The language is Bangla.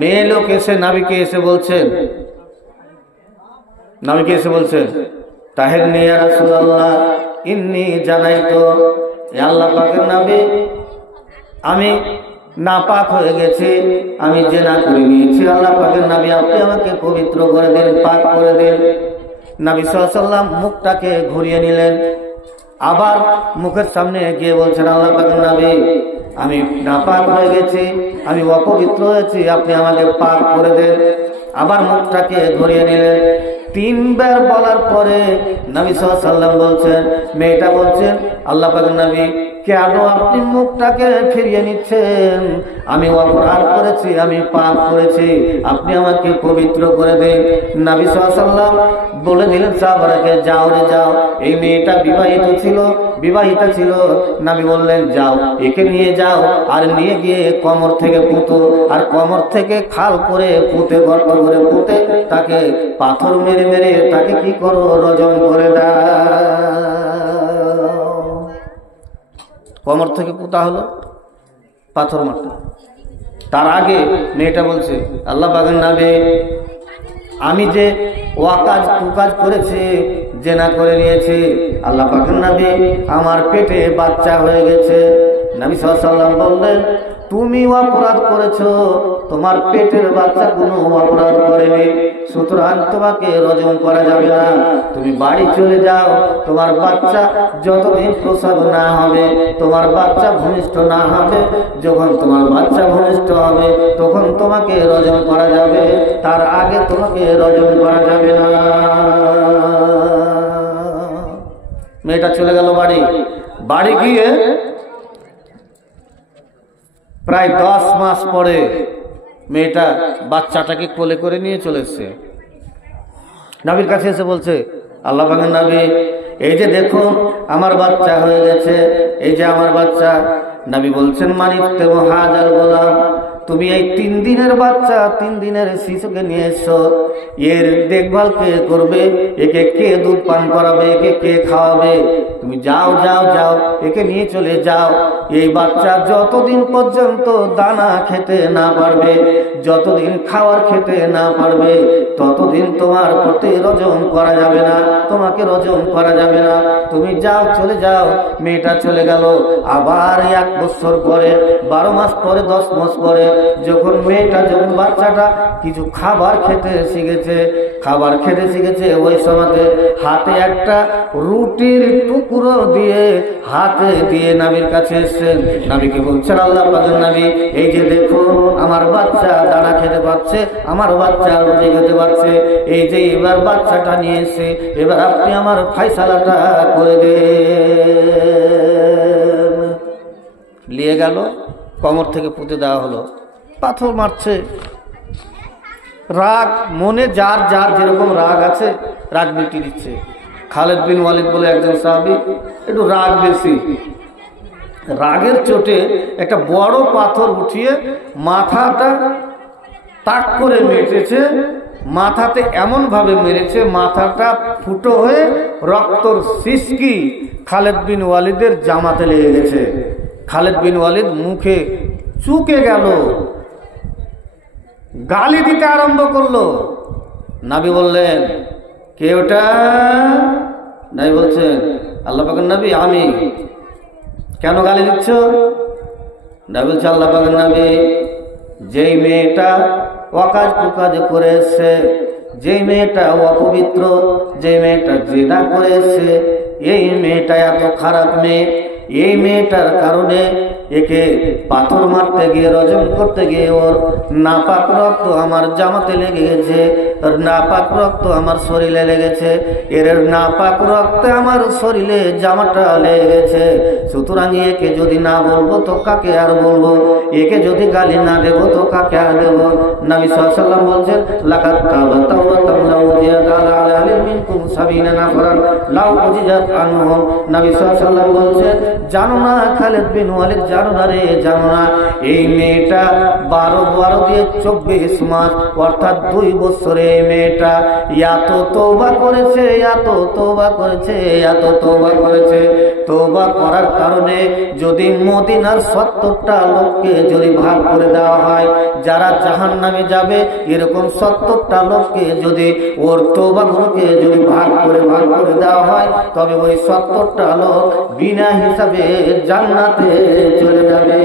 মেয়ে লোক এসে নাবিকে এসে বলছেন, তাহের নিয়া রাসূলুল্লাহ ইন্নী জানাইতো, আল্লাহ পাকের নবী আমি নাপাক হয়ে গেছি, আমি জিনা করে নিয়েছি, আল্লাহ পাকের নবী আপনি আমাকে পবিত্র করে দেন, পাক করে দেন। নবী সাল্লাল্লাহু আলাইহি ওয়াসাল্লাম মুখটাকে ঘুরিয়ে নিলেন, আবার মুখের সামনে গিয়ে বলছেন, আল্লাহ পাকের নবী আমি নাপাক হয়ে গেছি, আমি অপবিত্র হয়েছি, আপনি আমাকে পাক করে দেন। আবার মুখটাকে ঘুরিয়ে নিলেন। তিনবার বলার পরে নবী সাল্লাল্লাহু আলাইহি ওয়াসাল্লাম বলছেন, মেয়েটা বলছেন, আল্লাহ পাকের নবী কেন আপনি মুখটাকে ফিরিয়ে নিচ্ছেন? আমি অপরাধ করেছি, আমি পাপ করেছি, আপনি আমাকে পবিত্র করে দেন। নবী সাল্লাল্লাহু আলাইহি ওয়াসাল্লাম বলে দিলেন সাহাবাকে, যাও রে যাও। এই মেয়েটা বিবাহিতা ছিল। নবী বললেন, যাও একে নিয়ে যাও, আর নিয়ে গিয়ে কোমর থেকে পুঁতো, আর কোমর থেকে খাল করে পুঁতে, গর্ত করে পুঁতে তাকে পাথর মেরে মেরে তাকে কি করো, রজম করে দাও। কোমর থেকে পুঁতা হলো, পাথর মারতে। তার আগে মেয়েটা বলছে, আল্লাহ পাকের নবী আমি যে ওয়াকাজ কুকাজ করেছি, জেনা করে নিয়েছি, আল্লাহ পাকের নবী আমার পেটে বাচ্চা হয়ে গেছে। নবী সাল্লাল্লাহু আলাইহি ওয়াসাল্লাম বললেন, তুমি অপরাধ করেছো, তোমার পেটের বাচ্চা কোনো অপরাধ করেনি, সুতরাং তোমাকে রজম করা যাবে না। তুমি বাড়ি চলে যাও, তোমার বাচ্চা যতদিন প্রসব না হবে, তোমার বাচ্চা ভূমিষ্ঠ না হবে, যখন তোমার বাচ্চা ভূমিষ্ঠ হবে তখন তোমাকে রজম করা যাবে, তার আগে তোমাকে রজম করা যাবে না। মেয়েটা চলে গেল বাড়ি গিয়ে প্রায় 10 মাস পরে মেয়েটা বাচ্চাটাকে কোলে করে নিয়ে চলেছে। নবীর কাছে এসে বলছে, আল্লাহ পাকের নবী এই যে দেখো আমার বাচ্চা হয়ে গেছে, এই যে আমার বাচ্চা। নবী বলছেন, মানিতে হাজার গোলাম, তুমি এই 3 দিনের বাচ্চা, 3 দিনের শিশুকে নিয়ে এসো, এর দেখভাল কে করবে, একে কে দুধ পান করাবে, একে কে খাওয়াবে? তুমি যাও যাও যাও, একে নিয়ে চলে যাও। এই বাচ্চা যতদিন পর্যন্ত দানা খেতে না পারবে, যতদিন খাওয়ার খেতে না পারবে, ততদিন তোমার প্রতি রজম করা যাবে না, তোমাকে রজম করা যাবে না। তুমি যাও, চলে যাও। মেয়েটা চলে গেল। আবার 1 বছর পরে, 12 মাস পরে, 10 মাস পরে যখন বাচ্চাটা কিছু খাবার খেতে শিখেছে, ওই সময়তে হাতে একটা রুটির টুকরো দিয়ে হাতে দিয়ে নবীর কাছে এসেছেন। নবীকে বলছেন, আল্লাহ পাকের নবী এই যে দেখো আমার বাচ্চা দানা খেতে পাচ্ছে, আমার বাচ্চা রুটি খেতে পাচ্ছে, এই যে এবার বাচ্চাটা নিয়ে এসে এবার আপনি আমার ফয়সালাটা করে দেন। নিয়ে গেল, কোমর থেকে পুঁতে দেওয়া হলো, পাথর মারছে। রাগ মনে যার যেরকম রাগ আছে, রাগ মিটিয়ে দিচ্ছে। খালিদ বিন ওয়ালিদ বলে একজন সাহাবী, একটু রাগ বেশি, রাগের চোটে একটা বড় পাথর উঠিয়ে মাথাটা তাক করে মেরেছে। মাথাতে এমন ভাবে মেরেছে, মাথাটা ফুটো হয়ে রক্তর সিসকি খালিদ বিন ওয়ালিদের জামাতে লেগে গেছে। খালিদ বিন ওয়ালিদ মুখে চুকে গেল, গালি দিতে আরম্ভ করলো। নবী বললেন, কে ওটা? নবী বলছেন, আল্লাহ পাকের নবী আমি। কেন গালি দিচ্ছ? নবী বলছে, আল্লাহ পাকের নবী যেই মেয়েটা ওয়াকাজ কুকাজ করে এসছে, যেই মেয়েটা অপবিত্র, যে মেয়েটা জিনা করে এসছে, এই মেয়েটা এত খারাপ মেয়ে, এই মেয়েটার কারণে একে পাথর মারতে গিয়ে, রজম করতে গিয়ে ওর নাপাক রক্ত আমার জামাতে লেগে গেছে, ওর নাপাক রক্ত আমার শরীরে লেগেছে, এর নাপাক রক্তে আমার শরীরে জামাটা লেগে গেছে। সুতরাং একে যদি না বলবো তো কাকে আর বলবো, একে যদি গালি না দেবো তো কাকে আর দেবো? নবী সাল্লাল্লাহু আলাইহি ওয়াসাল্লাম বলছেন, লাকাদ তাওবা তাওবাতান লাউ জিয়াদা আলা আলিল মিনকুম সাবিনা নাফরান লাউ উজিজাত আনহুম। নবী সাল্লাল্লাহু আলাইহি ওয়াসাল্লাম বলছেন, জানো না খালিদ বিন ওয়ালিদ, জানো না রে, জানো না এই মেয়েটা 12 দিয়ে 24 মাস অর্থাৎ 2 বছরে এই মেয়েটা এত তওবা করেছে, এত তওবা করেছে, এত তওবা করেছে। তওবা করার কারণে যদি মদিনার 70টা লোককে যদি ভাগ করে দেওয়া হয়, যারা জাহান্নামে যাবে এরকম 70টা লোককে যদি ওর তওবাগুলোকে যদি ভাগ করে দেওয়া হয়, তবে ওই 70টা লোক বিনা হিসাবে জান্নাতে চলে যাবে।